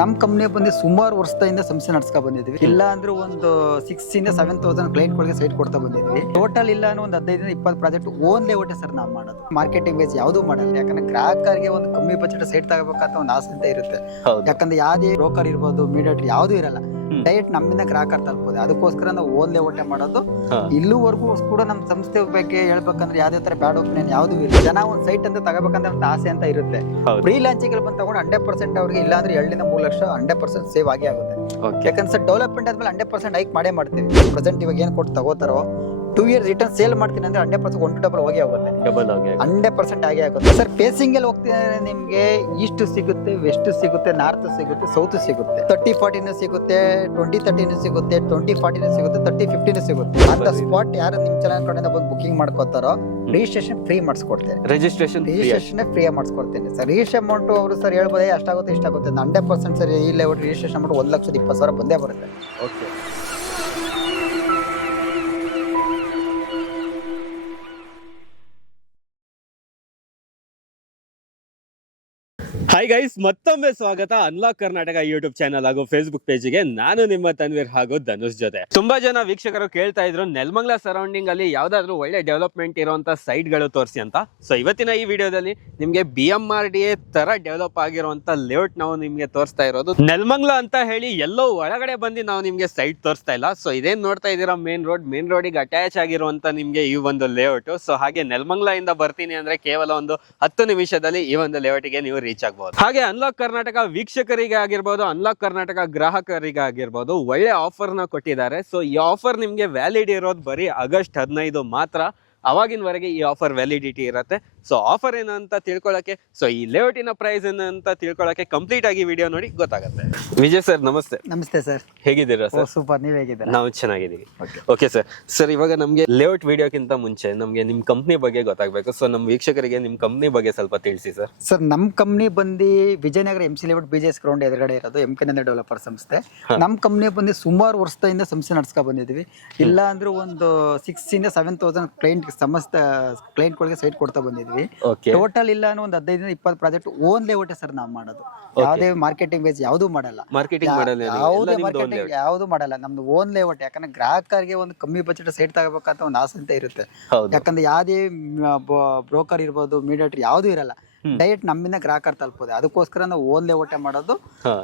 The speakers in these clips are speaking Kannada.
ನಮ್ಮ ಕಂಪ್ನಿ ಬಂದು ಸುಮಾರು ವರ್ಷದಿಂದ ಸಂಸ್ಥೆ ನಡ್ಸ್ಕೊ ಬಂದಿದ್ವಿ. ಇಲ್ಲ ಅಂದ್ರೆ ಒಂದು 6 ಇಂದ 7,000 ಕ್ಲೈಂಟ್ಗಳಿಗೆ ಸೈಟ್ ಕೊಡ್ತಾ ಬಂದಿದ್ವಿ. ಟೋಟಲ್ ಇಲ್ಲ ಅಂದ್ರೆ ಒಂದು 15 ಇಂದ 20 ಪ್ರಾಜೆಕ್ಟ್ ಓನ್ ಲೇಔಟ್ ಸರ್ ನಾವು ಮಾಡೋದು. ಮಾರ್ಕೆಟಿಂಗ್ ಬೇಸ್ ಯಾವ್ದು ಮಾಡಲ್ಲ. ಯಾಕಂದ್ರೆ ಗ್ರಾಹಕರಿಗೆ ಒಂದು ಕಮ್ಮಿ ಬಜೆಟ್ ಸೈಟ್ ತಗೋಬೇಕಂತ ಒಂದು ಆಸೆ ಅಂತ ಇರುತ್ತೆ. ಯಾಕಂದ್ರೆ ಯಾವ್ದೇ ಬ್ರೋಕರ್ ಇರ್ಬೋದು, ಮೀಡಿಯೇಟರ್ ಯಾವ್ದು ಇರಲ್ಲ. ಡೈರೆಕ್ಟ್ ನಮ್ಮಿಂದ ಗ್ರಾಹಕರು ತಲುಪೋದು. ಅದಕ್ಕೋಸ್ಕರ ನಾವು ಓನ್ ಲೇಔಟ್ ಮಾಡೋದು. ಇಲ್ಲಿವರೆಗೂ ಕೂಡ ನಮ್ಮ ಸಂಸ್ಥೆ ಬಗ್ಗೆ ಹೇಳ್ಬೇಕಂದ್ರೆ ಯಾವ್ದೇ ತರ ಬ್ಯಾಡ್ ಒಪಿನಿಯನ್ ಯಾವ್ದು ಇಲ್ಲ. ಜನ ಒಂದು ಸೈಟ್ ಅಂತ ತಗೋಬೇಕಂದ್ರೆ ಒಂದು ಆಸೆ ಅಂತ ಇರುತ್ತೆ. ಫ್ರೀ ಲಾಂಚಿಂಗ್ ಬಂದು ತಗೊಂಡು 100% ಅವ್ರಿಗೆ ಇಲ್ಲ ಅಂದ್ರೆ 2 ಇಂದ 3 ಲಕ್ಷ 100% ಸೇವ್ ಆಗಿ ಆಗುತ್ತೆ. ಯಾಕಂದ್ರೆ ಸರ್ ಡೆವಲಪ್ಮೆಂಟ್ ಆದ್ಮೇಲೆ 100% ಹೈಕ್ ಮಾಡೇ ಮಾಡ್ತೀವಿ. ಪ್ರೆಸೆಂಟ್ ಇವಾಗ ಏನ್ ಕೊಟ್ಟು ತಗೋತಾರೋ 2 ಇಯರ್ಸ್ ರಿಟರ್ನ್ ಸೇಲ್ ಮಾಡ್ತೀನಿ ಅಂದ್ರೆ 100% 1 to ಡಬಲ್ ಹೋಗಿ ಆಗುತ್ತೆ. 100% ಆಗೇ ಆಗುತ್ತೆ ಸರ್. ಫೇಸಿಂಗ್ ಅಲ್ಲಿ ಹೋಗ್ತೀನಿ ನಿಮ್ಗೆ ಈಸ್ಟ್ ಸಿಗುತ್ತೆ, ವೆಸ್ಟ್ ಸಿಗುತ್ತೆ, ನಾರ್ತ್ ಸಿಗುತ್ತೆ, ಸೌತ್ ಸಿಗುತ್ತೆ, 30-40 ಸಿಗುತ್ತೆ, 20-30 ಸಿಗುತ್ತೆ, 20-40 ಸಿಗುತ್ತೆ, 30-50 ಸಿಗುತ್ತೆ. ಅಂತ ಸ್ಪಾಟ್ ಯಾರು ನಿಮ್ ಚಾನಲ್ ಕಡೆಯಿಂದ ಬಂದು ಬುಕಿಂಗ್ ಮಾಡ್ಕೋತಾರೋ ರಿಜಿಸ್ಟ್ರೇಷನ್ ಫ್ರೀ ಮಾಡಿಸ್ಕೊಡ್ತೇನೆ. ರಿಜಿಸ್ಟ್ರೇಷನ್ ಫ್ರೀ ಮಾಡಿಸ್ಕೊಡ್ತೇನೆ ಸರ್. ರಿಜಿಸ್ಟ್ರೇಷನ್ ಅಮೌಂಟ್ ಅವರು ಸರ್ ಹೇಳ್ಬೋದೇ ಅಷ್ಟಾಗುತ್ತೆ ಇಷ್ಟಾಗುತ್ತೆ. 100% ಸರ್ ಈ ಲೆವೆಲ್ ರಿಜಿಸ್ಟ್ರೇಷನ್ ಅಮೌಂಟ್ 1,20,000 ಬಂದೇ ಬರುತ್ತೆ. ಓಕೆ. ಹಾಯ್ ಗೈಸ್, ಮತ್ತೊಮ್ಮೆ ಸ್ವಾಗತ ಅನ್ಲಾಕ್ ಕರ್ನಾಟಕ ಯೂಟ್ಯೂಬ್ ಚಾನಲ್ ಹಾಗೂ ಫೇಸ್ಬುಕ್ ಪೇಜ್ಗೆ. ನಾನು ನಿಮ್ಮ ತನ್ವೀರ್ ಹಾಗೂ ಧನುಷ್ ಜೊತೆ. ತುಂಬಾ ಜನ ವೀಕ್ಷಕರು ಕೇಳ್ತಾ ಇದ್ರು ನೆಲಮಂಗಲ ಸರೌಂಡಿಂಗ್ ಅಲ್ಲಿ ಯಾವ್ದಾದ್ರು ಒಳ್ಳೆ ಡೆವಲಪ್ಮೆಂಟ್ ಇರುವಂತ ಸೈಟ್ ಗಳು ತೋರಿಸಿ ಅಂತ. ಸೊ ಇವತ್ತಿನ ಈ ವಿಡಿಯೋದಲ್ಲಿ ನಿಮ್ಗೆ BMRDA ತರ ಡೆವಲಪ್ ಆಗಿರುವಂತ ಲೇಔಟ್ ನಾವು ನಿಮ್ಗೆ ತೋರಿಸ್ತಾ ಇರೋದು. ನೆಲಮಂಗಲ ಅಂತ ಹೇಳಿ ಎಲ್ಲೋ ಒಳಗಡೆ ಬಂದು ನಾವು ನಿಮ್ಗೆ ಸೈಟ್ ತೋರಿಸ್ತಾ ಇಲ್ಲ. ಸೊ ಇದೇನ್ ನೋಡ್ತಾ ಇದೀರಾ ಮೇನ್ ರೋಡಿಗೆ ಅಟ್ಯಾಚ್ ಆಗಿರುವಂತ ನಿಮ್ಗೆ ಈ ಒಂದು ಲೇಔಟ್. ಸೊ ಹಾಗೆ ನೆಲಮಂಗಲ ಇಂದ ಬರ್ತೀನಿ ಅಂದ್ರೆ ಕೇವಲ ಒಂದು 10 ನಿಮಿಷದಲ್ಲಿ ಈ ಒಂದು ಲೇಔಟ್ಗೆ ನೀವು ರೀಚ್ ಆಗ್ಬೋದು. ಹಾಗೆ ಅನ್ಲಾಕ್ ಕರ್ನಾಟಕ ವೀಕ್ಷಕರಿಗೆ ಆಗಿರ್ಬೋದು, ಅನ್ಲಾಕ್ ಕರ್ನಾಟಕ ಗ್ರಾಹಕರಿಗೆ ಆಗಿರ್ಬೋದು ಒಳ್ಳೆ ಆಫರ್ ನ ಕೊಟ್ಟಿದ್ದಾರೆ. ಸೊ ಈ ಆಫರ್ ನಿಮ್ಗೆ ವ್ಯಾಲಿಡ್ ಇರೋದು ಬರೀ ಆಗಸ್ಟ್ 15 ಮಾತ್ರ. ಅವಾಗಿನವರೆಗೆ ಈ ಆಫರ್ ವ್ಯಾಲಿಡಿಟಿ ಇರುತ್ತೆ. ಸೊ ಆಫರ್ ಏನಂತ ತಿಳ್ಕೊಳ್ಳಕ್ಕೆ, ಸೊ ಈ ಲೇಔಟಿನ ಪ್ರೈಸ್ ಏನಂತ ತಿಳ್ಕೊಳ್ಳಕ್ಕೆ ಕಂಪ್ಲೀಟ್ ಆಗಿ ವಿಡಿಯೋ ನೋಡಿ ಗೊತ್ತಾಗುತ್ತೆ. ವಿಜಯ್ ಸರ್ ನಮಸ್ತೆ. ನಮಸ್ತೆ ಸರ್. ಹೇಗಿದ್ದೀರಾ ಸರ್? ಸೂಪರ್, ನೀವ್ ಹೇಗಿದ್ದೀರಾ? ನಾವು ಚೆನ್ನಾಗಿದ್ದೀವಿ. ಓಕೆ ಸರ್, ಇವಾಗ ನಮ್ಗೆ ಲೇಔಟ್ ವಿಡಿಯೋಕ್ಕಿಂತ ಮುಂಚೆ ನಮ್ಗೆ ನಿಮ್ ಕಂಪ್ನಿ ಬಗ್ಗೆ ಗೊತ್ತಾಗಬೇಕು. ಸೊ ನಮ್ಮ ವೀಕ್ಷಕರಿಗೆ ನಿಮ್ ಕಂಪ್ನಿ ಬಗ್ಗೆ ಸ್ವಲ್ಪ ತಿಳಿಸಿ ಸರ್. ಸರ್ ನಮ್ ಕಂಪ್ನಿ ಬಂದು Vijayanagara MC layout BJS ground ಎದುರುಗಡೆ ಇರೋದು MK ಡೆವಲಪರ್ ಸಂಸ್ಥೆ. ನಮ್ ಕಂಪ್ನಿ ಬಂದು ಸುಮಾರು ವರ್ಷದಿಂದ ಸಂಸ್ಥೆ ನಡ್ಸ್ಕೊ ಬಂದಿದ್ವಿ. ಇಲ್ಲ ಅಂದ್ರೆ ಒಂದು 6 ಇಂದ 7,000 ಕ್ಲೈಂಟ್ಗಳಿಗೆ ಸೈಟ್ ಕೊಡ್ತಾ ಬಂದಿದ್ವಿ. ಟೋಟಲ್ ಇಲ್ಲ ಅಂದ್ರೆ ಒಂದು 15 ಇಂದ 20 ಪ್ರಾಜೆಕ್ಟ್ ಓನ್ ಲೇಔಟ್ ಸರ್ ನಾವು ಮಾಡೋದು. ಯಾವ್ದೇ ಮಾರ್ಕೆಟಿಂಗ್ ಬೇಸ್ ಯಾವ್ದು ಮಾಡಲ್ಲ. ಯಾವ್ದು ಮಾಡಲ್ಲ. ನಮ್ದು ಓನ್ ಲೇಔಟ್. ಯಾಕಂದ್ರೆ ಗ್ರಾಹಕರಿಗೆ ಒಂದು ಕಮ್ಮಿ ಬಜೆಟ್ ಸೈಟ್ ತಗೋಬೇಕಂತ ಒಂದು ಆಸೆ ಅಂತ ಇರುತ್ತೆ. ಯಾಕಂದ್ರೆ ಯಾವ್ದೇ ಬ್ರೋಕರ್ ಇರ್ಬೋದು, ಮೀಡಿಯೇಟರ್ ಯಾವ್ದು ಇರಲ್ಲ. ಡೈರೆಕ್ಟ್ ನಮ್ಮಿಂದ ಗ್ರಾಹಕರು ತಲುಪೋದು. ಅದಕ್ಕೋಸ್ಕರ ನಾವು ಓನ್ ಲೇಔಟ್ ಮಾಡೋದು.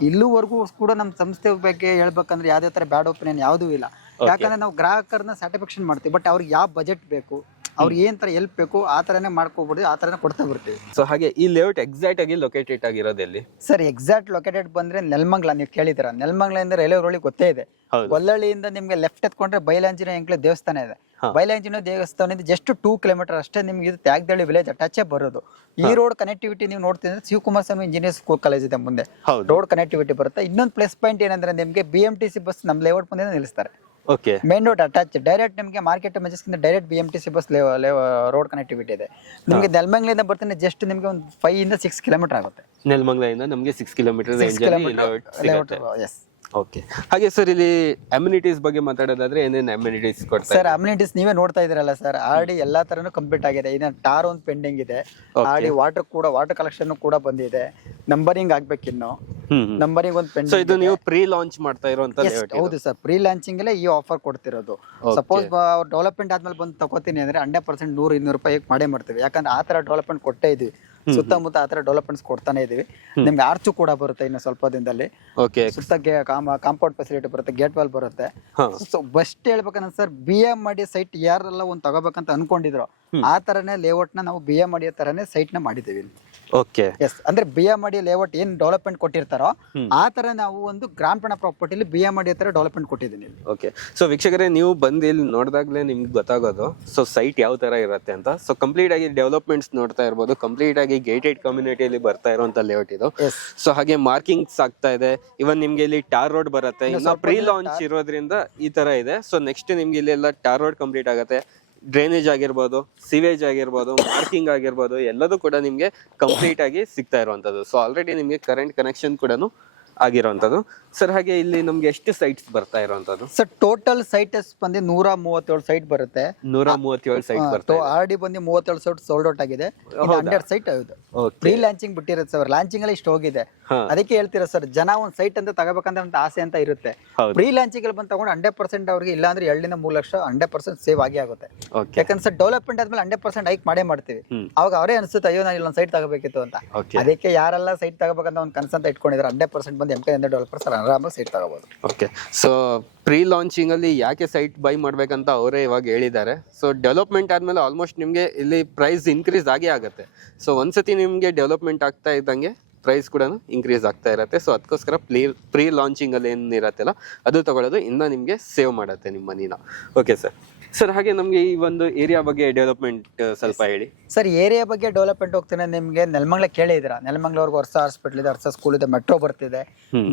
ಇಲ್ಲಿವರೆಗೂ ಕೂಡ ನಮ್ಮ ಸಂಸ್ಥೆ ಬಗ್ಗೆ ಹೇಳ್ಬೇಕಂದ್ರೆ ಯಾವ್ದೇ ತರ ಬ್ಯಾಡ್ ಒಪಿನಿಯನ್ ಯಾವ್ದು ಇಲ್ಲ. ಯಾಕಂದ್ರೆ ನಾವು ಗ್ರಾಹಕರನ್ನ ಸ್ಯಾಟಿಸ್ಫ್ಯಾಕ್ಷನ್ ಮಾಡ್ತೀವಿ. ಬಟ್ ಅವ್ರಿಗೆ ಯಾವ ಬಜೆಟ್ ಬೇಕು, ಅವ್ರಿಗೆ ಏನ್ ತರ ಹೆಲ್ಪ್ ಬೇಕು ಆ ತರನೇ ಮಾಡ್ಕೊಬಿಡ್ತೀವಿ, ಆ ತರನೇ ಕೊಡ್ತಾ ಬರ್ತೀವಿ. ಸೊ ಹಾಗೆ ಈ ಲೇಔಟ್ ಎಕ್ಸಾಕ್ಟ್ ಆಗಿ ಲೊಕೇಟೆಡ್ ಆಗಿರೋದು ಎಲ್ಲಿ ಸರ್? ಎಕ್ಸಾಕ್ಟ್ ಲೊಕೇಟೆಡ್ ಬಂದ್ರೆ ನೆಲಮಂಗಲ. ನೀವು ಕೇಳಿದಿರ, ನೆಲಮಂಗಲದಿಂದ ರೈಲ್ವೆ ರೋಡ್ ಗೊತ್ತೇ ಇದೆ. ಗೊಲ್ಲಳ್ಳಿಯಿಂದ ನಿಮ್ಗೆ ಲೆಫ್ಟ್ ಎತ್ಕೊಂಡ್ರೆ ಬಯಲಾಂಜನೇಯ ಎಂಕ್ಲೆ ದೇವಸ್ಥಾನ ಇದೆ. ಬಯಲಾಂಜನೇಯ ದೇವಸ್ಥಾನದಿಂದ ಜಸ್ಟ್ 2 ಕಿಲೋಮೀಟರ್ ಅಷ್ಟೇ ನಿಮ್ಗೆ ಇದು ತ್ಯಾಗದಳ್ಳಿ ವಿಲೇಜ್ ಅಟ್ಯಾಚೇ ಬರೋದು. ಈ ರೋಡ್ ಕನೆಕ್ಟಿವಿಟಿ ನೀವು ನೋಡ್ತಿದ್ರೆ ಶಿವಕುಮಾರ್ ಸ್ವಾಮಿ ಇಂಜಿನಿಯರ್ ಸ್ಕೂಲ್ ಕಾಲೇಜ್ ಇದೆ ಮುಂದೆ. ರೋಡ್ ಕನೆಕ್ಟಿವಿಟಿ ಬರುತ್ತೆ. ಇನ್ನೊಂದು ಪ್ಲಸ್ ಪಾಯಿಂಟ್ ಏನಂದ್ರೆ ನಿಮ್ಗೆ BMTC ಬಸ್ ನಮ್ ಲೇಔಟ್ ಮುಂದೆ ನಿಲ್ಲಿಸ್ತಾರೆ. Main road attach. ಡೈರೆಕ್ಟ್ ನಿಮಗೆ market Majestic direct BMTC bus road connectivity ಇದೆ. ನಿಮಗೆ ನೆಲಮಂಗಲಿಂದ ಬರ್ತೀನಿ ಜಸ್ಟ್ ನಿಮ್ಗೆ ಒಂದು 5 ಇಂದ 6 ಕಿಲೋಮೀಟರ್ ಆಗುತ್ತೆ. ನೆಲಮಂಗಲದಿಂದ ನಮಗೆ 6 ಕಿಲೋಮೀಟರ್ ಲೇಔಟ್. ಎಸ್. ಓಕೆ. ಹಾಗೆ ಸರ್, ಇಲ್ಲಿ ಅಮ್ಯುನಿಟೀಸ್ ಬಗ್ಗೆ ಮಾತಾಡೋದಾದ್ರೆ ಏನೇನು ಅಮ್ಯುನಿಟೀಸ್ ಕೊಡ್ತಾರೆ ಸರ್? ಅಮ್ಯುನಿಟೀಸ್ ನೀವೇ ನೋಡ್ತಾ ಇದೀರಲ್ಲ ಸರ್. ಆಲ್ರೆಡಿ ಎಲ್ಲಾ ತರನು ಕಂಪ್ಲೀಟ್ ಆಗಿದೆ. ಇನ್ನ ಟಾರ್ ಒಂದು ಪೆಂಡಿಂಗ್ ಇದೆ. ಆಲ್ರೆಡಿ ವಾಟರ್ ಕಲೆಕ್ಷನ್ ಕೂಡ ಬಂದಿದೆ. ನಂಬರಿಂಗ್ ಆಗ್ಬೇಕಿನ್ನು. ನಂಬರಿಂಗ್ ಒಂದು ಪೆಂಡಿಂಗ್. ಸೊ ಇದು ನೀವು ಪ್ರೀ ಲಾಂಚ್ ಮಾಡ್ತಾ ಇರುವಂತ ಲೇಔಟ್? ಹೌದು ಸರ್, ಪ್ರೀ ಲಾಂಚಿಂಗ್ ಅಲ್ಲೇ ಈ ಆಫರ್ ಕೊಡ್ತಿರೋದು. ಸಪೋಸ್ ಡೆವಲಪ್ಮೆಂಟ್ ಆದ್ಮೇಲೆ ಬಂದು ತಗೋತೀನಿ ಅಂದ್ರೆ 100% 100-200 ರೂಪಾಯಿ ಮಾಡೇ ಮಾಡ್ತೀವಿ. ಯಾಕಂದ್ರೆ ಆ ತರ ಡೆವಲಪ್ಮೆಂಟ್ ಕೊಟ್ಟೇ ಇದೀವಿ. ಸುತ್ತಮುತ್ತ ಆತರ ಡೆವಲಪ್ಮೆಂಟ್ಸ್ ಕೊಡ್ತಾನೆ ಇದೀವಿ. ನಿಮ್ಗೆ ಆರ್ಚು ಕೂಡ ಬರುತ್ತೆ ಇನ್ನು ಸ್ವಲ್ಪ ದಿನದಲ್ಲಿ. ಸುತ್ತ ಕಾಂಪೌಂಡ್ ಫೆಸಿಲಿಟಿ ಬರುತ್ತೆ, ಗೇಟ್ ವಾಲ್ ಬರುತ್ತೆ. ಸೊ ಬೆಸ್ಟ್ ಹೇಳ್ಬೇಕಂದ್ರೆ ಸರ್, BMRDA ಸೈಟ್ ಯಾರೆಲ್ಲ ಒಂದು ತಗೋಬೇಕಂತ ಅನ್ಕೊಂಡಿದ್ರು ಆ ತರನೇ ಲೇಔಟ್ ನ ನಾವು BMRDA ತರನೇ ಸೈಟ್ ನ ಮಾಡಿದೀವಿ. ಓಕೆ. ಎಸ್. ಅಂದ್ರೆ BMRDA ಲೇಔಟ್ ಏನ್ ಡೆವಲಪ್ಮೆಂಟ್ ಕೊಟ್ಟಿರ್ತಾರೋ ಆ ತರ ನಾವು ಒಂದು ಗ್ರಾಮೀಣ ಪ್ರಾಪರ್ಟಿಲಿ BMRDA ತರ ಡೆವಲಪ್ಮೆಂಟ್ ಕೊಟ್ಟಿದ್ದೀನಿ. ಓಕೆ. ಸೊ ವೀಕ್ಷಕರೇ, ನೀವು ಬಂದು ಇಲ್ಲಿ ನೋಡಿದಾಗ್ಲೇ ನಿಮ್ಗೆ ಗೊತ್ತಾಗೋದು ಸೊ ಸೈಟ್ ಯಾವ ತರ ಇರುತ್ತೆ ಅಂತ. ಸೊ ಕಂಪ್ಲೀಟ್ ಆಗಿ ಡೆವಲಪ್ಮೆಂಟ್ಸ್ ನೋಡ್ತಾ ಇರ್ಬೋದು. ಕಂಪ್ಲೀಟ್ ಆಗಿ ಗೇಟೆಡ್ ಕಮ್ಯುನಿಟಿಯಲ್ಲಿ ಬರ್ತಾ ಇರುವಂತ ಲೇಔಟ್ ಇದು. ಸೊ ಹಾಗೆ ಮಾರ್ಕಿಂಗ್ಸ್ ಆಗ್ತಾ ಇದೆ. ಇವನ್ ನಿಮ್ಗೆ ಇಲ್ಲಿ ಟಾರ್ ರೋಡ್ ಬರುತ್ತೆ. ಇನ್ನ ಪ್ರೀ ಲಾಂಚ್ ಇರೋದ್ರಿಂದ ಈ ತರ ಇದೆ. ಸೊ ನೆಕ್ಸ್ಟ್ ನಿಮ್ಗೆ ಇಲ್ಲಿ ಎಲ್ಲ ಟಾರ್ ರೋಡ್ ಕಂಪ್ಲೀಟ್ ಆಗುತ್ತೆ. ಡ್ರೈನೇಜ್ ಆಗಿರ್ಬೋದು, ಸಿವೇಜ್ ಆಗಿರ್ಬೋದು, ಮಾರ್ಕಿಂಗ್ ಆಗಿರ್ಬೋದು, ಎಲ್ಲದೂ ಕೂಡ ನಿಮ್ಗೆ ಕಂಪ್ಲೀಟ್ ಆಗಿ ಸಿಗ್ತಾ ಇರುವಂತದ್ದು. ಸೊ ಆಲ್ರೆಡಿ ನಿಮ್ಗೆ ಕರೆಂಟ್ ಕನೆಕ್ಷನ್ ಕೂಡ ಆಗಿರೋಂಥದ್ದು ಸರ್. ಹಾಗೆ ಇಲ್ಲಿ ನಮ್ಗೆ ಎಷ್ಟು ಸೈಟ್ಸ್ ಬರ್ತಾ ಇರೋಂಥದ್ದು ಸರ್ ಟೋಟಲ್ ಸೈಟ್ ಬಂದು 137 ಸೈಟ್ ಬರುತ್ತೆ. 137 ಸೈಟ್ ಬರ್ತಾ ಇದೆ. ಆಲ್ರೆಡಿ ಬಂದು 37 ಸೈಟ್ ಸೋಲ್ಡ್ ಔಟ್ ಆಗಿದೆ. 100 ಸೈಟ್ ಹೌದು. ಪ್ರೀ ಲಾಂಚಿಂಗ್ ಬಿಟ್ಟಿರುತ್ತೆ ಸರ್. ಲಾಂಚಿಂಗ್ ಅಲ್ಲಿ ಇಷ್ಟು ಹೋಗಿದೆ. ಅದಕ್ಕೆ ಹೇಳ್ತೀರಾ ಸರ್, ಜನ ಒಂದ್ ಸೈಟ್ ಅಂತ ತಗೋಬೇಕಂತ ಒಂದು ಆಸೆ ಅಂತ ಇರುತ್ತೆ. ಪ್ರೀ ಲಾಂಚಿಂಗ್ ಅಲ್ಲಿ ಬಂದು ತಗೊಂಡು 100% ಅವ್ರಿಗೆ ಇಲ್ಲ ಅಂದ್ರೆ 2 ರಿಂದ 3 ಲಕ್ಷ 100% ಸೇವ್ ಆಗಿ ಆಗುತ್ತೆ. ಯಾಕಂದ್ರೆ ಸರ್ ಡೆವಲಪ್ಮೆಂಟ್ ಆದ್ಮೇಲೆ 100% ಹೈಕ್ ಮಾಡೇ ಮಾಡ್ತೀವಿ. ಅವಾಗ ಅವರೇ ಅನ್ಸುತ್ತೆ ಅಯ್ಯೋ ನಾನು ಇಲ್ಲೊಂದು ಸೈಟ್ ತಗೋಬೇಕಿತ್ತು ಅಂತ. ಅದಕ್ಕೆ ಯಾರೆಲ್ಲ ಸೈಟ್ ತಗೋಬೇಕಂತ ಒಂದು ಕನ್ಸಂತ ಇಟ್ಕೊಂಡಿದ್ರೆ 100% ಬಂದು MK ಡೆವಲಪರ್ಸ್ ಆರಾಮಾಗಿ ಸೈಟ್ ತಗೋಬಹುದು. ಓಕೆ, ಸೊ ಪ್ರೀ ಲಾಂಚಿಂಗ್ ಅಲ್ಲಿ ಯಾಕೆ ಸೈಟ್ ಬೈ ಮಾಡ್ಬೇಕಂತ ಅವರೇ ಇವಾಗ ಹೇಳಿದ್ದಾರೆ. ಸೊ ಡೆವಲಪ್ಮೆಂಟ್ ಆದ್ಮೇಲೆ ಆಲ್ಮೋಸ್ಟ್ ನಿಮಗೆ ಇಲ್ಲಿ ಪ್ರೈಸ್ ಇನ್ಕ್ರೀಸ್ ಆಗೇ ಆಗುತ್ತೆ. ಸೊ ಒಂದ್ಸತಿ ನಿಮಗೆ ಡೆವಲಪ್ಮೆಂಟ್ ಆಗ್ತಾ ಇದ್ದಂಗೆ ಪ್ರೈಸ್ ಕೂಡ ಇನ್ಕ್ರೀಸ್ ಆಗ್ತಾ ಇರುತ್ತೆ. ಸೊ ಅದಕ್ಕೋಸ್ಕರ ಪ್ರೀ ಲಾಂಚಿಂಗ್ ಅಲ್ಲಿ ಏನಿರತ್ತಲ್ಲ ಅದು ತಗೊಳ್ಳೋದು ಇನ್ನ ನಿಮಗೆ ಸೇವ್ ಮಾಡುತ್ತೆ ನಿಮ್ಮ ಮನಿನ. ಓಕೆ ಸರ್ ಹಾಗೆ ನಮಗೆ ಈ ಒಂದು ಏರಿಯಾ ಬಗ್ಗೆ ಡೆವಲಪ್ಮೆಂಟ್ ಸ್ವಲ್ಪ ಹೇಳಿ ಸರ್. ಏರಿಯಾ ಬಗ್ಗೆ ಡೆವಲಪ್ಮೆಂಟ್ ಹೋಗ್ತೇನೆ ನಿಮಗೆ. ನೆಲಮಂಗಲ ಕೇಳಿದ್ರ, ನೆಲಮಂಗಲವರೆಗೂ ವರ್ಷ ಹಾಸ್ಪಿಟಲ್ ಇದೆ, ವರ್ಷ ಸ್ಕೂಲ್ ಇದೆ, ಮೆಟ್ರೋ ಬರ್ತಿದೆ,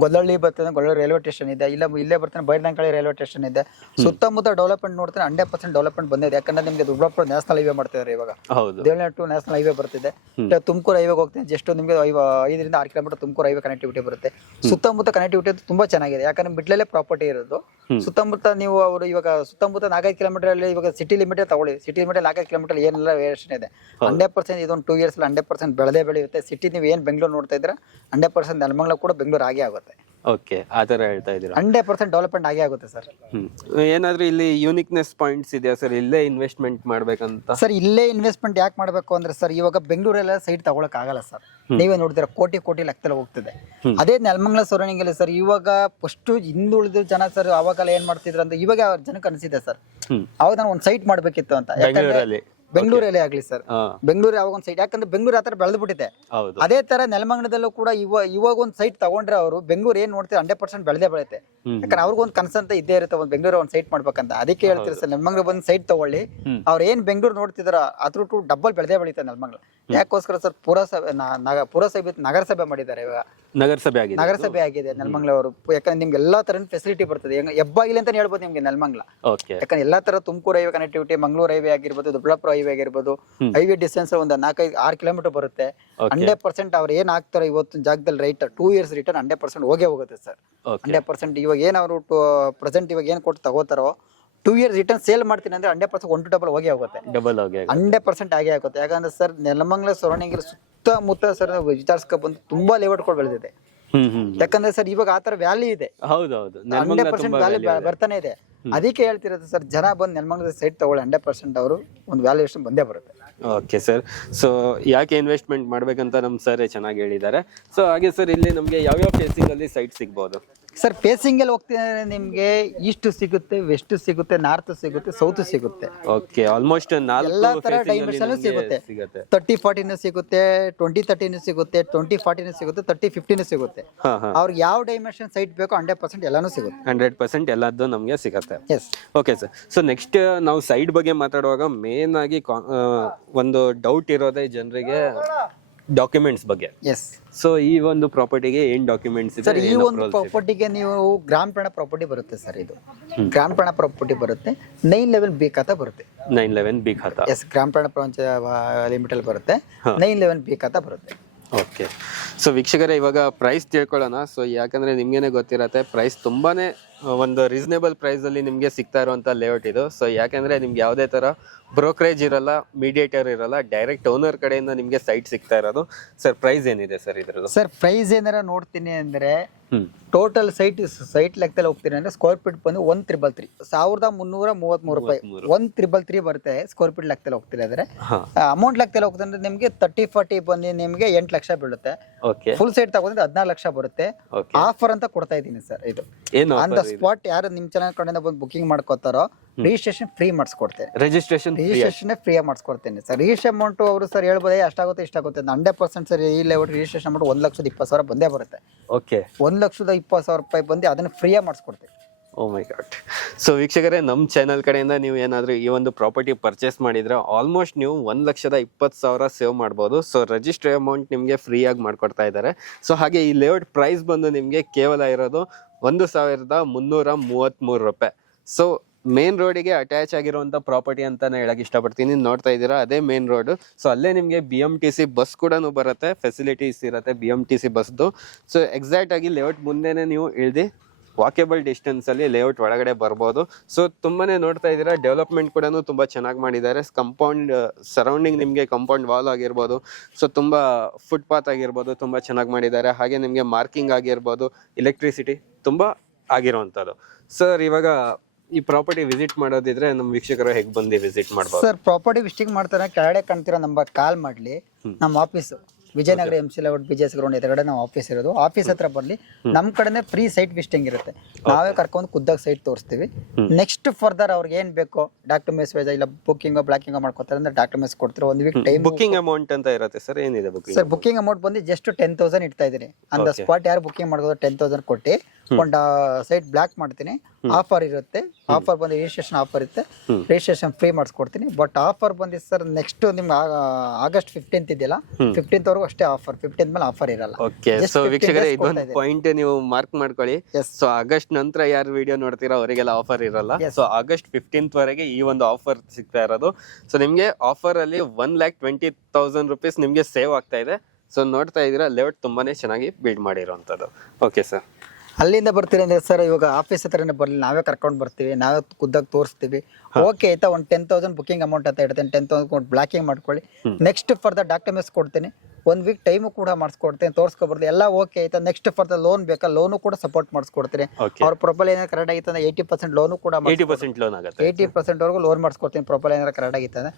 ಗೊಲ್ಲಳ್ಳಿ ಬರ್ತಿದೆ, ಗೊಲ್ಲಳ್ಳಿ ರೈಲ್ವೆ ಸ್ಟೇಷನ್ ಇದೆ, ಇಲ್ಲೇ ಬರ್ತಾನೆ ಬೈರ್ನಂಕಳಿ ರೈಲ್ವೆ ಸ್ಟೇಷನ್ ಇದೆ. ಸುತ್ತಮುತ್ತ ಡೆವಲಪ್ಮೆಂಟ್ ನೋಡ್ತಾನೆ 100% ಡೆವಲಪ್ಮೆಂಟ್ ಬಂದಿದೆ. ಯಾಕಂದ್ರೆ ನಿಮಗೆ ದುರ್ಗಾಪುರ ನ್ಯಾಷನಲ್ ಹೈವೇ ಮಾಡ್ತಿದ್ದಾರೆ ಇವಾಗ. ದೇವನಹಳ್ಳಿ ಟು ನ್ಯಾಷನಲ್ ಹೈವೇ ಬರ್ತಿದೆ. ತುಮಕೂರು ಹೈವೇಗೆ ಹೋಗ್ತೀನಿ, ಜಸ್ಟ್ ನಿಮಗೆ 5 ರಿಂದ 6 ಕಿಲೋಮೀಟರ್ ತುಮಕೂರು ಹೈವೇ ಕನೆಕ್ಟಿವಿಟಿ ಬರುತ್ತೆ. ಸುತ್ತಮುತ್ತ ಕನೆಕ್ಟಿವಿಟಿ ತುಂಬಾ ಚೆನ್ನಾಗಿದೆ. ಯಾಕಂದ್ರೆ ಬಿಡ್ಲಲ್ಲೇ ಪ್ರಾಪರ್ಟಿ ಇರೋದು. ಸುತ್ತಮುತ್ತ ನೀವು ಅವರು ಇವಾಗ ಸುತ್ತಮುತ್ತ 4-5 ಕಿಲೋಮೀಟರ್ ಅಲ್ಲಿ ಇವಾಗ ಸಿಟಿ ಲಿಮಿಟ್ ತಗೊಳ್ಳಿ. ಸಿಟಿ ಲಿಮಿಟ್ 4-5 ಕಿಲೋಮೀಟರ್ ಏನೆಲ್ಲ ವೇರಿಯೇಷನ್ ಇದೆ. 100% ಇದೊಂದು 2 years 100% ಬೆಳೆದೇ ಬೆಳೆಯುತ್ತೆ. ಸಿಟಿ ನೀವು ಏನ್ ಬೆಂಗಳೂರು ನೋಡ್ತಾ ಇದ್ರೆ 100% ನೆಲಮಂಗಲ ಕೂಡ ಬೆಂಗಳೂರು ಆಗೇ ಆಗುತ್ತೆ. ಓಕೆ, ಆ ತರ ಹೇಳ್ತಾ ಇದ್ದೀರಾ. 100% ಡೆವಲಪ್ಮೆಂಟ್ ಆಗೇ ಆಗುತ್ತೆ ಸರ್. ಏನಾದ್ರೂ ಇಲ್ಲಿ ಯೂನಿಕ್ನೆಸ್ ಪಾಯಿಂಟ್ಸ್ ಇದೆಯಾ ಸರ್? ಇಲ್ಲೇ ಇನ್ವೆಸ್ಟ್ಮೆಂಟ್ ಮಾಡ್ಬೇಕಂತ ಸರ್. ಇಲ್ಲೇ ಇನ್ವೆಸ್ಟ್ಮೆಂಟ್ ಯಾಕೆ ಮಾಡಬೇಕು ಅಂದ್ರೆ ಸರ್, ಇವಾಗ ಬೆಂಗಳೂರೆಲ್ಲ ಸೈಟ್ ತಗೊಳಕ್ ಆಗಲ್ಲ ಸರ್. ನೀವೇ ನೋಡ್ತೀರಾ ಕೋಟಿ ಲೆಕ್ಕದಲ್ಲಿ ಹೋಗ್ತಿದೆ. ಅದೇ ನೆಲಮಂಗಲ ಸರೌಂಡಿಂಗ್ ಅಲ್ಲಿ ಸರ್ ಇವಾಗ ಫಸ್ಟ್ ಹಿಂದುಳಿದ ಜನ ಸರ್ ಅವಾಗೆಲ್ಲ ಏನ್ ಮಾಡ್ತಿದ್ರು ಅಂತ ಇವಾಗ ಜನಕ್ಕೆ ಅನಿಸಿದೆ ಸರ್. ಅವಾಗ ನಾನು ಒಂದು ಸೈಟ್ ಮಾಡ್ಬೇಕಿತ್ತು ಅಂತ. ಯಾಕಂದ್ರೆ ಬೆಂಗಳೂರಲ್ಲೇ ಆಗ್ಲಿ ಸರ್, ಬೆಂಗಳೂರು ಯಾವಾಗ ಒಂದು ಸೈಟ್, ಯಾಕಂದ್ರೆ ಬೆಂಗಳೂರು ಆ ತರ ಬೆಳೆದ್ಬಿಟ್ಟಿದೆ. ಅದೇ ತರ ನೆಲಮಂಗಲದಲ್ಲೂ ಕೂಡ ಇವಾಗ ಒಂದು ಸೈಟ್ ತಗೊಂಡ್ರೆ ಅವರು ಬೆಂಗಳೂರು ಏನ್ ನೋಡ್ತಾರೆ 100% ಬೆಳೆದೇ ಬೆಳೆಯುತ್ತೆ. ಯಾಕಂದ್ರೆ ಅವ್ರಿಗೊಂದು ಕನ್ಸಂತ ಇದ್ದೇ ಇರುತ್ತೆ ಒಂದು ಬೆಂಗಳೂರು ಒಂದು ಸೈಟ್ ಮಾಡ್ಬೇಕಂತ. ಅದಕ್ಕೆ ಹೇಳ್ತೀರಿ ಸರ್, ನೆಲಮಂಗಲ ಬಂದು ಸೈಟ್ ತಗೊಳ್ಳಿ. ಅವ್ರು ಏನ್ ಬೆಂಗಳೂರು ನೋಡ್ತಿದಾರ ಅದ್ರ ಟು ಡಬಲ್ ಬೆಳೆದೇ ಬೆಳೀತಾರೆ ನೆಲಮಂಗಲ. ಯಾಕೋಸ್ಕರ ಸರ್ ಪುರಸಭೆ ನಗರಸಭೆ ಮಾಡಿದ್ದಾರೆ. ಇವಾಗ ನಗರಸಭೆ ಆಗಿದೆ ನೆಲಮಂಗಲ ಅವರು. ಯಾಕಂದ್ರೆ ನಿಮ್ಗೆ ಎಲ್ಲಾ ತರ ಫೆಸಿಲಿಟಿ ಬರ್ತದೆ. ಹೆಬ್ಬಾಗಿಲು ಅಂತ ಹೇಳ್ಬೋದು ನಿಮ್ಗೆ ನೆಲಮಂಗಲ. ಯಾಕಂದ್ರೆ ಎಲ್ಲಾ ತರ Tumakuru highway connectivity, Mangaluru highway ಆಗಿರ್ಬೋದು, ದೊಡ್ಡಬಳ್ಳಾಪುರ ಹೈವೇ ಆಗಿರ್ಬೋದು, ಹೈವೇ ಡಿಸ್ಟೆನ್ಸ್ ಒಂದು 4-5-6 ಕಿಲೋಮೀಟರ್ ಬರುತ್ತೆ. 100% ಅವ್ರು ಏನ್ ಆಗ್ತಾರೆ ಇವತ್ತು ಜಾಗದಲ್ಲಿ ರೈಟ್ 2 years ರಿಟರ್ನ್ 100% ಹೋಗುತ್ತೆ ಸರ್. 100% ಇವಾಗ ಏನ್ ಅವರು ಪ್ರೆಸೆಂಟ್ ಇವಾಗ ಏನ್ ಕೊಟ್ಟು ತಗೋತಾರೋ 2 years ರಿಟರ್ನ್ ಸೇಲ್ ಮಾಡ್ತೀನಿ ಅಂದ್ರೆ 100% 1 to double ಹೋಗುತ್ತೆ. 100% ಆಗೇ ಆಗುತ್ತೆ. ಯಾಕಂದ್ರೆ ಸರ್ ನೆಲಮಂಗಲ ಸರೌಂಡಿಂಗ್ ಸುತ್ತಮುತ್ತ ಸರ್ ವಿಚಾರಿಸ್ಕೊ ಬಂದು ತುಂಬಾ ಲೇಔಟ್ಗಳು ಬೆಳೆದಿದೆ. ಯಾಕಂದ್ರೆ ಸರ್ ಇವಾಗ ಆತರ ವ್ಯಾಲ್ಯೂ ಇದೆ. 100% ವ್ಯಾಲ್ಯೂ ಬರ್ತಾನೆ ಇದೆ. ಅದಕ್ಕೆ ಹೇಳ್ತಿರೋದು ಸರ್, ಜನ ಬಂದು ನೆಲಮಂಗಲದ ಸೈಟ್ ತಗೊಳ್ಳಿ 100% ಅವರು ಒಂದು ವ್ಯಾಲ್ಯೂಯೇಷನ್ ಬಂದೇ ಬರುತ್ತೆ. ಓಕೆ ಸರ್, ಸೊ ಯಾಕೆ ಇನ್ವೆಸ್ಟ್ಮೆಂಟ್ ಮಾಡ್ಬೇಕಂತ ನಮ್ ಸರ್ ಚೆನ್ನಾಗಿ ಹೇಳಿದ್ದಾರೆ. ಸೊ ಹಾಗೆ ಸರ್ ಇಲ್ಲಿ ನಮ್ಗೆ ಯಾವ್ಯಾವ ಫೇಸಿಂಗ್ ಅಲ್ಲಿ ಸೈಟ್ ಸಿಗ್ಬಹುದು ಸರ್? ಫೇಸಿಂಗ್ ಅಲ್ಲಿ ಹೋಗ್ತೀನಿ ನಿಮ್ಗೆ ಈಸ್ಟ್ ಸಿಗುತ್ತೆ, ವೆಸ್ಟ್ ಸಿಗುತ್ತೆ, ನಾರ್ತ್ ಸಿಗುತ್ತೆ, ಸೌತ್ ಸಿಗುತ್ತೆ. ಓಕೆ, ಆಲ್ಮೋಸ್ಟ್ ಎಲ್ಲಾ ತರ ಡೈಮೆನ್ಷನ್ ಸಿಗುತ್ತೆ. 30-40 ಸಿಗುತ್ತೆ, 20-30 ಸಿಗುತ್ತೆ, 20-40 ಸಿಗುತ್ತೆ, 30-50 ಸಿಗುತ್ತೆ. ಅವ್ರಿಗೆ ಯಾವ ಡೈಮೆನ್ಷನ್ ಸೈಟ್ ಬೇಕೋ 100% ಎಲ್ಲಾನು ಸಿಗುತ್ತೆ. 100% ಎಲ್ಲದ್ದು ನಮ್ಗೆ ಸಿಗುತ್ತೆ. ಓಕೆ ಸರ್, ಸೊ ನೆಕ್ಸ್ಟ್ ನಾವು ಸೈಟ್ ಬಗ್ಗೆ ಮಾತಾಡುವಾಗ ಮೇನ್ ಆಗಿ ಒಂದು ಡೌಟ್ ಇರೋದೇ ಜನರಿಗೆ ಡಾಕ್ಯುಮೆಂಟ್ಸ್ ಬಗ್ಗೆ. ಸೊ ಈ ಒಂದು ಪ್ರಾಪರ್ಟಿಗೆ ಏನ್ ಡಾಕ್ಯುಮೆಂಟ್ಸ್ ಇದೆ? ಸರ್ ಈ ಒಂದು ಪ್ರಾಪರ್ಟಿಗೆ ನೀವು ಗ್ರಾಮ ಪ್ರಣ ಪ್ರಾಪರ್ಟಿ ಬರುತ್ತೆ ಸರ್. ಇದು ಗ್ರಾಮ ಪ್ರಣ ಪ್ರಾಪರ್ಟಿ ಬರುತ್ತೆ. 911 ಬಿ ಖಾತಾ ಬರುತ್ತೆ. 911 ಬಿ ಖಾತಾ, ಎಸ್, ಗ್ರಾಮ ಪ್ರಣ ಪ್ರಪಂಚ ಲಿಮಿಟೆಡ್ ಬರುತ್ತೆ. 911 ಬಿ ಖಾತಾ ಬರುತ್ತೆ. ಓಕೆ, ಸೊ ವೀಕ್ಷಕರೇ ಇವಾಗ ಪ್ರೈಸ್ ತಿಳ್ಕೊಳ್ಳೋಣ. ಸೊ ಯಾಕಂದ್ರೆ ನಿಮ್ಗೇನೆ ಗೊತ್ತಿರತ್ತೆ, ಪ್ರೈಸ್ ತುಂಬಾನೇ ಒಂದು ರೀಸನೇಬಲ್ ಪ್ರೈಸ್ ಅಲ್ಲಿ ನಿಮ್ಗೆ ಸಿಗ್ತಾ ಇರುವಂತ ಲೇಔಟ್ ಇದು. ಸೊ ಯಾಕಂದ್ರೆ ನಿಮ್ಗೆ ಯಾವುದೇ ತರ ಬ್ರೋಕರೇಜ್ ಇರಲ್ಲ, ಮೀಡಿಯೇಟರ್ ಇರಲ್ಲ, ಡೈರೆಕ್ಟ್ ಓನರ್ ಕಡೆಯಿಂದ ನಿಮ್ಗೆ ಸೈಟ್ ಸಿಗ್ತಾ ಇರೋದು. ಸರ್ ಪ್ರೈಸ್ ಏನಿದೆ ಸರ್ ಇದ್ರದ್ದು? ಸರ್ ಪ್ರೈಸ್ ಏನಾರ ನೋಡ್ತೀನಿ ಅಂದ್ರೆ ಟೋಟಲ್ ಸೈಟ್ ಲೆಕ್ಕದಲ್ಲಿ ಹೋಗ್ತೀನಿ ಅಂದ್ರೆ ಸ್ಕ್ವೇರ್ ಫೀಟ್ ಬಂದು 1,333 1,333 ರೂಪಾಯಿ 1,333 ಬರುತ್ತೆ. ಸ್ಕ್ವೇರ್ ಫೀಟ್ ಲೆಕ್ಕದಲ್ಲಿ ಹೋಗ್ತಿಲ್ಲ ಅಂದ್ರೆ ಅಮೌಂಟ್ ಲೆಕ್ಕದಲ್ಲಿ ಹೋಗ್ತದೆ ಅಂದ್ರೆ ನಿಮ್ಗೆ 30-40 ಬಂದು ನಿಮ್ಗೆ 8 ಲಕ್ಷ ಬೀಳುತ್ತೆ. ಫುಲ್ ಸೈಟ್ ತಗೊಂಡ್ರೆ 14 ಲಕ್ಷ ಬರುತ್ತೆ. ಆಫರ್ ಅಂತ ಕೊಡ್ತಾ ಇದ್ದೀನಿ ಸರ್. ಇದು ಆನ್ ದ ಸ್ಪಾಟ್ ಯಾರು ನಿಮ್ ಚಾನಲ್ ಕಡೆಯಿಂದ ಬಂದು ಬುಕಿಂಗ್ ಮಾಡ್ಕೋತಾರೋ ರಿಜಿಸ್ಟ್ರೇಷನ್ ಫ್ರೀ ಮಾಡಿಸ್ಕೊಡ್ತೇನೆ. ರಿಜಿಸ್ಟ್ರೇಷನ್ ಫ್ರೀ ಮಾಡಿಸ್ಕೊಡ್ತೇನೆ ಸರ್. ರಿಜಿಸ್ಟ್ರೇಷನ್ ಅಮೌಂಟ್ ಅವರು ಸರ್ ಹೇಳ್ಬೋದು ಅಷ್ಟಾಗುತ್ತೆ ಇಷ್ಟಾಗುತ್ತೆ. 100% ಸರ್ ಈ ಲೆವೆಲ್ ರಿಜಿಸ್ಟ್ರೇಷನ್ ಅಮೌಂಟ್ 1,20,000 ಬಂದೇ ಬರುತ್ತೆ. ಓಕೆ, 1,20,000 ರೂಪಾಯಿ ಬಂದು ಅದನ್ನ ಫ್ರೀ ಮಾಡಿಸ್ಕೊಡ್ತೇವೆ. Oh my God. ಸೊ ವೀಕ್ಷಕರೇ, ನಮ್ಮ ಚಾನಲ್ ಕಡೆಯಿಂದ ನೀವು ಏನಾದರೂ ಈ ಒಂದು ಪ್ರಾಪರ್ಟಿ ಪರ್ಚೇಸ್ ಮಾಡಿದ್ರೆ ಆಲ್ಮೋಸ್ಟ್ ನೀವು 1,20,000 ಸೇವ್ ಮಾಡ್ಬೋದು. ಸೊ ರಿಜಿಸ್ಟ್ರಿ ಅಮೌಂಟ್ ನಿಮಗೆ ಫ್ರೀ ಆಗಿ ಮಾಡ್ಕೊಡ್ತಾ ಇದ್ದಾರೆ. ಸೊ ಹಾಗೆ ಈ ಲೇಔಟ್ ಪ್ರೈಸ್ ಬಂದು ನಿಮಗೆ ಕೇವಲ ಇರೋದು 1,333 ರೂಪಾಯಿ. ಸೊ ಮೇನ್ ರೋಡಿಗೆ ಅಟ್ಯಾಚ್ ಆಗಿರುವಂತ ಪ್ರಾಪರ್ಟಿ ಅಂತಾನೆ ಹೇಳಕ್ ಇಷ್ಟಪಡ್ತೀನಿ. ನೋಡ್ತಾ ಇದ್ದೀರಾ ಅದೇ ಮೇನ್ ರೋಡ್. ಸೊ ಅಲ್ಲೇ ನಿಮ್ಗೆ BMTC ಬಸ್ ಕೂಡ ಬರುತ್ತೆ, ಫೆಸಿಲಿಟೀಸ್ ಇರುತ್ತೆ BMTC ಬಸ್ದು. ಸೊ ಎಕ್ಸಾಕ್ಟ್ ಆಗಿ ಲೇಔಟ್ ಮುಂದೆನೆ ನೀವು ಇಳ್ದಿ ವಾಕೇಬಲ್ ಡಿಸ್ಟೆನ್ಸ್ ಅಲ್ಲಿ ಲೇಔಟ್ ಒಳಗಡೆ ಬರ್ಬೋದು. ಸೊ ತುಂಬಾನೇ ನೋಡ್ತಾ ಇದ್ದೀರಾ ಡೆವಲಪ್ಮೆಂಟ್ ಕೂಡ ತುಂಬಾ ಚೆನ್ನಾಗಿ ಮಾಡಿದ್ದಾರೆ. ಕಾಂಪೌಂಡ್ ಸರೌಂಡಿಂಗ್ ನಿಮಗೆ ಕಾಂಪೌಂಡ್ ವಾಲ್ ಆಗಿರ್ಬೋದು, ಸೊ ತುಂಬಾ ಫುಟ್ಪಾತ್ ಆಗಿರ್ಬೋದು ತುಂಬಾ ಚೆನ್ನಾಗಿ ಮಾಡಿದ್ದಾರೆ. ಹಾಗೆ ನಿಮಗೆ ಮಾರ್ಕಿಂಗ್ ಆಗಿರ್ಬೋದು, ಎಲೆಕ್ಟ್ರಿಸಿಟಿ ತುಂಬಾ ಆಗಿರುವಂತದ್ದು. ಸರ್ ಇವಾಗ ಈ ಪ್ರಾಪರ್ಟಿ ವಿಸಿಟ್ ಮಾಡೋದಿದ್ರೆ ನಮ್ಮ ವೀಕ್ಷಕರು ಹೇಗೆ ಬಂದು ವಿಸಿಟ್ ಮಾಡ್ಬೋದು? ಸರ್ ಪ್ರಾಪರ್ಟಿ ವಿಸಿಟ್ ಮಾಡ್ತಾರೆ, ಕೆಳಗಡೆ ಕಾಣ್ತಿರೋ ನಂಬರ್ ಕಾಲ್ ಮಾಡ್ಲಿ. ನಮ್ಮ office Vijayanagara MC layout BJS ground ಎದುರುಗಡೆ ನಾವು ಆಫೀಸ್ ಇರೋದು. ಆಫೀಸ್ ಹತ್ರ ಬರ್ಲಿ, ನಮ್ ಕಡೆನೆ ಫ್ರೀ ಸೈಟ್ ವಿಸಿಟಿಂಗ್ ಇರುತ್ತೆ. ನಾವೇ ಕರ್ಕೊಂಡು ಖುದ್ದಾಗಿ ಸೈಟ್ ತೋರಿಸ್ತೀವಿ. ನೆಕ್ಸ್ಟ್ ಫರ್ದರ್ ಅವ್ರಿಗೆ ಏನ್ ಬೇಕೋ ಡಾಕ್ಯುಮೆಂಟ್ಸ್ ವೈಸ್ ಇಲ್ಲ ಬುಕ್ಕಿಂಗ್ ಬ್ಲಾಕಿಂಗ್ ಮಾಡ್ಕೊತಾರೆ ಅಂದ್ರೆ ಡಾಕ್ಯುಮೆಂಟ್ಸ್ ಕೊಡ್ತಾರೆ. 1 ವೀಕ್ ಟೈಮ್. ಬುಕಿಂಗ್ ಅಮೌಂಟ್ ಅಂತ ಇರುತ್ತೆ ಸರ್, ಏನಿದೆ ಬುಕಿಂಗ್? ಸರ್ ಬುಕಿಂಗ್ ಅಮೌಂಟ್ ಬಂದು ಜಸ್ಟ್ 10,000 ಇಡ್ತಾ ಇದೀನಿ. ಆನ್ ದ ಸ್ಪಾಟ್ ಯಾರು ಬುಕಿಂಗ್ ಮಾಡೋದು 10,000 ಕೊಟ್ಟು ಒಂದು ಸೈಟ್ ಬ್ಲಾಕ್ ಮಾಡ್ತೀನಿ. ಆಫರ್ ಇರುತ್ತೆ. ಆಫರ್ ಬಂದು ರಿಜಿಸ್ಟ್ರೇಷನ್ ಆಫರ್ ಇರುತ್ತೆ, ರಿಜಿಸ್ಟ್ರೇಷನ್ ಫ್ರೀ ಮಾಡಿಸ್ಕೊಡ್ತೀನಿ. ಬಟ್ ಆಫರ್ ಬಂದು ಸರ್ ನೆಕ್ಸ್ಟ್ ನಿಮ್ಗೆ ಆಗಸ್ಟ್ 15th ಇದೆಯಲ್ಲ, 15th ವರೆಗೂ ಅಷ್ಟೇ ಆಫರ್. 15th ಮೇಲೆ ಆಫರ್ ಇರಲ್ಲ. ಓಕೆ, ಸೊ ವೀಕ್ಷಕರೇ ಇದೊಂದು ಪಾಯಿಂಟ್ ನೀವು ಮಾರ್ಕ್ ಮಾಡ್ಕೊಳ್ಳಿ. ಸೊ ಆಗಸ್ಟ್ ನಂತರ ಯಾರು ವಿಡಿಯೋ ನೋಡ್ತೀರಾ ಅವರಿಗೆಲ್ಲ ಆಫರ್ ಇರಲ್ಲ. ಸೊ ಆಗಸ್ಟ್ 15th ವರೆಗೆ ಈ ಒಂದು ಆಫರ್ ಸಿಗ್ತಾ ಇರೋದು. ಸೊ ನಿಮ್ಗೆ ಆಫರ್ ಅಲ್ಲಿ 1,20,000 ರೂಪೀಸ್ ನಿಮ್ಗೆ ಸೇವ್ ಆಗ್ತಾ ಇದೆ. ಸೊ ನೋಡ್ತಾ ಇದ್ದೀರಾ ಲೇಔಟ್ ತುಂಬಾನೇ ಚೆನ್ನಾಗಿ ಬಿಲ್ಡ್ ಮಾಡಿರುವಂತದ್ದು. ಓಕೆ ಸರ್, ಅಲ್ಲಿಂದ ಬರ್ತೀರಿ ಅಂದ್ರೆ ಸರ್ ಇವಾಗ ಆಫೀಸ್ ಹತ್ರನೇ ಬರಲಿ, ನಾವೇ ಕರ್ಕೊಂಡು ಬರ್ತೀವಿ, ನಾವೇ ಖುದ್ದಾಗಿ ತೋರಿಸ್ತೀವಿ. ಓಕೆ ಆಯ್ತಾ, ಒಂದು 10,000 ಬುಕಿಂಗ್ ಅಮೌಂಟ್ ಅಂತ ಇಡ್ತೇನೆ, 10,000 ಬ್ಲಾಕಿಂಗ್ ಮಾಡ್ಕೊಳ್ಳಿ. ನೆಕ್ಸ್ಟ್ ಫರ್ದರ್ ಡಾಕ್ಯುಮೆಂಟ್ಸ್ ಕೊಡ್ತೀನಿ, 1 ವೀಕ್ ಟೈಮು ಕೂಡ ಮಾಡಿಸ್ಕೊಡ್ತೀನಿ, ತೋರಿಸ್ಕೊಬರ್ದು ಎಲ್ಲ ಓಕೆ ಆಯ್ತಾ. ನೆಕ್ಸ್ಟ್ ಫರ್ದರ್ ಲೋನ್ ಬೇಕಾ, ಲೋನು ಕೂಡ ಸಪೋರ್ಟ್ ಮಾಡಿಸ್ಕೊಡ್ತೀನಿ. ಅವ್ರ ಪ್ರೊಫೈಲ್ ಏನಾದ್ರು ಕರೆಕ್ಟ್ ಆಗಿತ್ತು ಅಂದ್ರೆ 80% ಲೋನು ಕೂಡ 80% ಲೋನ್ ಆಗುತ್ತೆ. 80% ವರೆಗೂ ಲೋನ್ ಮಾಡಿಸ್ಕೊಡ್ತೀನಿ ಪ್ರೊಫೈಲ್ ಏನಾದ್ರು ಕರೆಕ್ಟ್ ಆಗಿತ್ತು.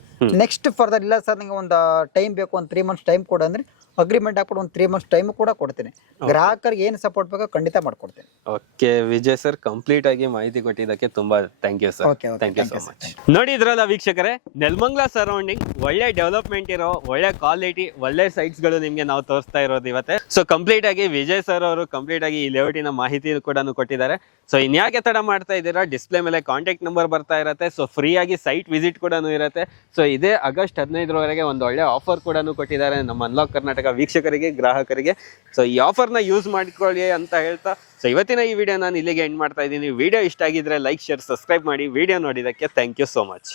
ನೆಕ್ಸ್ಟ್ ಫರ್ದರ್ ಇಲ್ಲ ಸರ್ ನಿಂಗೆ ಒಂದು ಟೈಮ್ ಬೇಕು, ಒಂದು 3 ಮಂತ್ಸ್ ಟೈಮ್ ಕೊಡು ಅಂದ್ರೆ ಅಗ್ರಿಮೆಂಟ್ ಹಾಕ್ಬಿಟ್ಟು ಒಂದು 3 ಮಂತ್ಸ್ ಟೈಮ್ ಕೂಡ ಕೊಡ್ತೀನಿ. ಗ್ರಾಹಕರಿಗೆ ಏನು ಸಪೋರ್ಟ್ ಬೇಕೋ ಖಂಡಿತ ಮಾಡ್ಕೊಡ್ತೀನಿ. ಓಕೆ ವಿಜಯ್ ಸರ್, ಕಂಪ್ಲೀಟ್ ಆಗಿ ಮಾಹಿತಿ ಕೊಟ್ಟಿದ್ದಕ್ಕೆ ತುಂಬಾ thank you sir. Thank you so much. ನೋಡಿದ್ರಲ್ಲ ವೀಕ್ಷಕರೇ, ನೆಲಮಂಗಲ ಸರೌಂಡಿಂಗ್ ಒಳ್ಳೆ ಡೆವಲಪ್ಮೆಂಟ್ ಇರೋ, ಒಳ್ಳೆ ಕ್ವಾಲಿಟಿ, ಒಳ್ಳೆ ಸೈಟ್ಸ್ ಗಳು ನಿಮ್ಗೆ ನಾವು ತೋರಿಸ್ತಾ ಇರೋದು ಇವತ್ತೆ. ಸೊ ಕಂಪ್ಲೀಟ್ ಆಗಿ ವಿಜಯ್ ಸರ್ ಅವರು ಕಂಪ್ಲೀಟ್ ಆಗಿ ಈ ಲೇಔಟಿನ ಮಾಹಿತಿ ಕೂಡ ಕೊಟ್ಟಿದ್ದಾರೆ. ಸೊ ಇನ್ಯಾಕೆ ತಡ ಮಾಡ್ತಾ ಇದ್ದೀರಾ, ಡಿಸ್ಪ್ಲೇ ಮೇಲೆ ಕಾಂಟ್ಯಾಕ್ಟ್ ನಂಬರ್ ಬರ್ತಾ ಇರುತ್ತೆ. ಸೊ ಫ್ರೀ ಆಗಿ ಸೈಟ್ ವಿಸಿಟ್ ಕೂಡ ಇರುತ್ತೆ. ಸೊ ಇದೇ ಆಗಸ್ಟ್ 15ರವರೆಗೆ ಒಂದು ಒಳ್ಳೆ ಆಫರ್ ಕೂಡ ಕೊಟ್ಟಿದ್ದಾರೆ ನಮ್ಮ ಅನ್ಲಾಕ್ ಕರ್ನಾಟಕ ವೀಕ್ಷಕರಿಗೆ, ಗ್ರಾಹಕರಿಗೆ. ಸೊ ಈ ಆಫರ್ನ ಯೂಸ್ ಮಾಡ್ಕೊಳ್ಳಿ ಅಂತ ಹೇಳ್ತಾ, ಸೊ ಇವತ್ತಿನ ಈ ವಿಡಿಯೋ ನಾನು ಇಲ್ಲಿಗೆ ಎಂಡ್ ಮಾಡ್ತಾ ಇದ್ದೀನಿ. ವಿಡಿಯೋ ಇಷ್ಟ ಆಗಿದ್ರೆ ಲೈಕ್, ಶೇರ್, ಸಬ್ಸ್ಕ್ರೈಬ್ ಮಾಡಿ. ವಿಡಿಯೋ ನೋಡಿದ್ದಕ್ಕೆ ಥ್ಯಾಂಕ್ ಯು ಸೋ ಮಚ್.